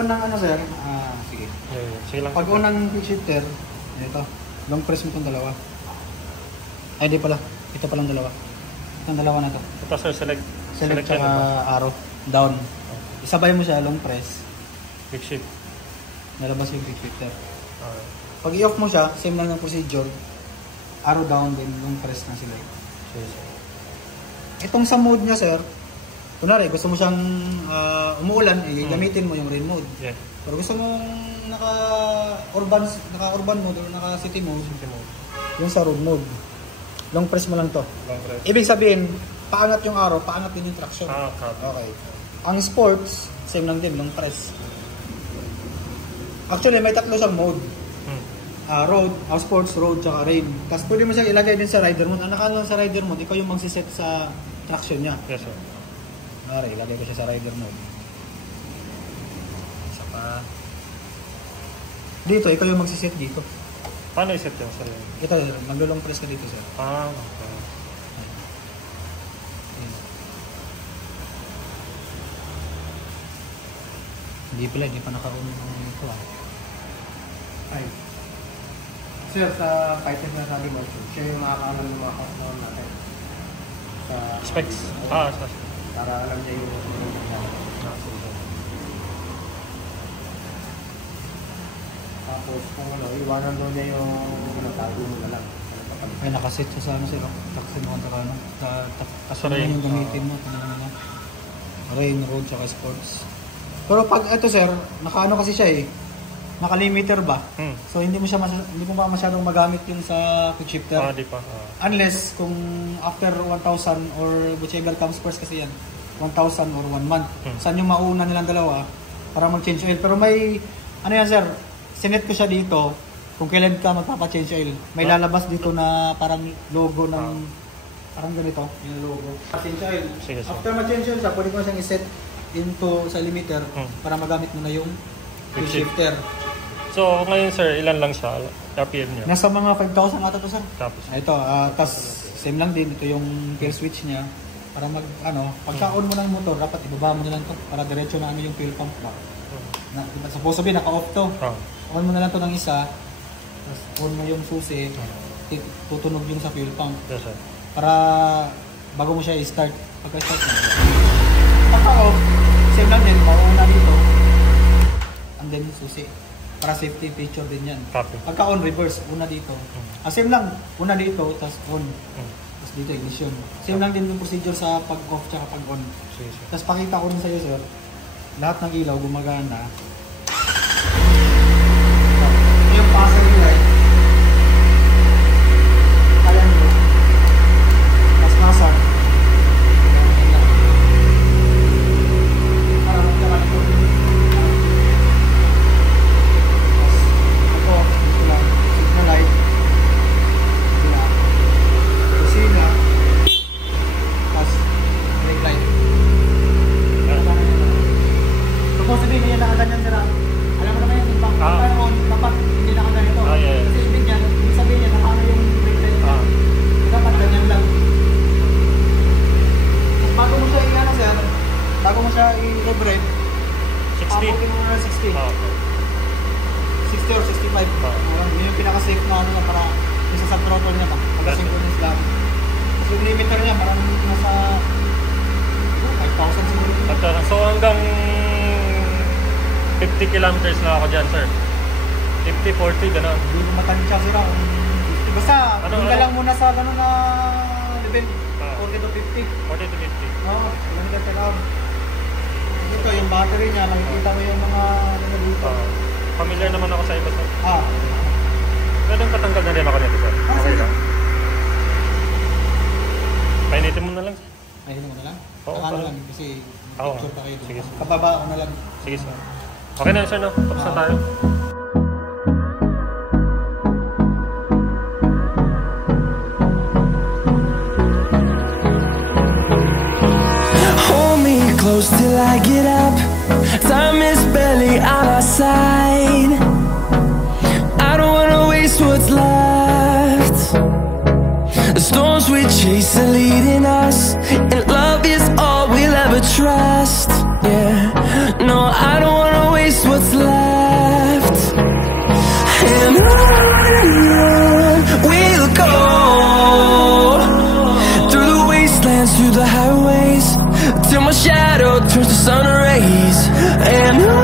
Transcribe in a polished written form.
unang ano sir, sige. Sige lang. Pag unang quick shifter, ito, long press mo itong dalawa. Ay di pala, ito palang dalawa. Itong dalawa na to. Ito sir, select Tsaka arrow, down. Isabay mo siya, long press. Quick shift. Nalabas yung quick shifter. Pag i-off mo siya, same lang ng procedure. Arrow down din, long press na select. Itong sa mode niya sir, kunwari gusto mo siyang umuulan, gamitin mo yung rain mode. Yeah. Pero gusto mong naka-urban mode o naka-city mode, yung sa road mode. Long press mo lang to. Long press. Ibig sabihin, paangat yung arrow, paangat din yung traction. Okay. Ang sports, same lang din, long press. Actually, may tatlo siyang mode. Road, sports, road, tsaka rain. Tapos pwede mo siyang ilagay din sa rider mode. Ang nakaano sa rider mode, ikaw yung magsiset sa traction niya. Yes sir. Alright, ilagay ko siya sa rider mode. Isa pa. Dito, ikaw yung magsiset dito. Paano i-set yung sir? Ito, mag-long press ka dito sir. Okay. Hindi pa naka-on ito Ay. Sir, sa Python na sabi mo, siya yung makakaano ng mga countdown natin. Sa Specs. Para alam niya yung tapos kung ano, iwanan doon niya yung tago mo na lang. Ay, nakasit siya sa ano sir, taksin mo ka ano. Kaso yung gamitin mo, rain, road, tsaka sports. Pero pag ito sir, nakaano kasi siya naka-limiter ba? So hindi mo pa masyadong magamit yung sa quick shifter. Di pa. Unless kung after 1,000 or whichever comes first kasi yan, 1,000 or 1 month. Saan yung mauna nilang dalawa para mag-change oil. Pero may, ano yan sir, sinet ko siya dito, kung kailan ka magpapa-change oil. May lalabas dito na parang logo ng, parang ganito, yung logo. Change oil. Sige, after mag-change oil siya, pwede ko siyang iset into sa limiter para magamit mo na yung quick shifter. So ngayon sir, ilan lang siya? RPM niya? Nasa mga 5,000 ata to sir. Tapos ito, tas same lang din, ito yung kill switch niya. Para pagka-on mo ng motor, dapat ibaba mo na lang to para diretso na yung fuel pump ba. Suppose sabi, naka-off to. On mo na lang to ng isa, tapos on mo yung susi, tutunog yung sa fuel pump. Yes sir. Para bago mo siya i-start, pagka-start na. Pagka-off, same lang din, mauna dito, and then yung susi. Para safety feature din yan. Pagka-on, reverse, una dito. Same lang, una dito, tapos on. Tapos dito, ignition. Same lang din yung procedure sa pag-off tsaka pag-on. Tapos pakita ko rin sa'yo, sir. Lahat ng ilaw gumagana. Yung passenger light. Kaya nyo. Mas nasan. i-rev, 60. Abutin mo na 60. 60 or 65. Yun yung pinaka-safe na ano niya para isa sa throttle niya. Hanggang synchronous lang. Kasi yung limiter niya, parang nasa 5,000 siguro. So hanggang 50 kilometers na ako dyan, sir. 50, 40, gano'n. Hindi mo matansya sila. Basta, hanggang lang muna sa gano'n na level. 40 to 50. 40 to 50. Oo, hanggang sa lang. Ito, yung battery niya, nakikita mo yung mga ano dito. Familiar naman ako sa iba, sir. Pwedeng patanggal na rin ako nito, sir. Okay lang. Painitin mo na lang, sir. Painitin mo na lang? Oo. Ano lang, kasi picture pa kayo. Sige, sir. Kababa ako na lang. Sige, sir. Okay na, sir, no? Tapos na tayo. Close till I get up. Time is barely on our side. I don't wanna waste what's left. The storms we chase are leading us, and love is all we'll ever trust. Yeah, no, I don't wanna waste what's hands through the highways till my shadow turns to sun rays. And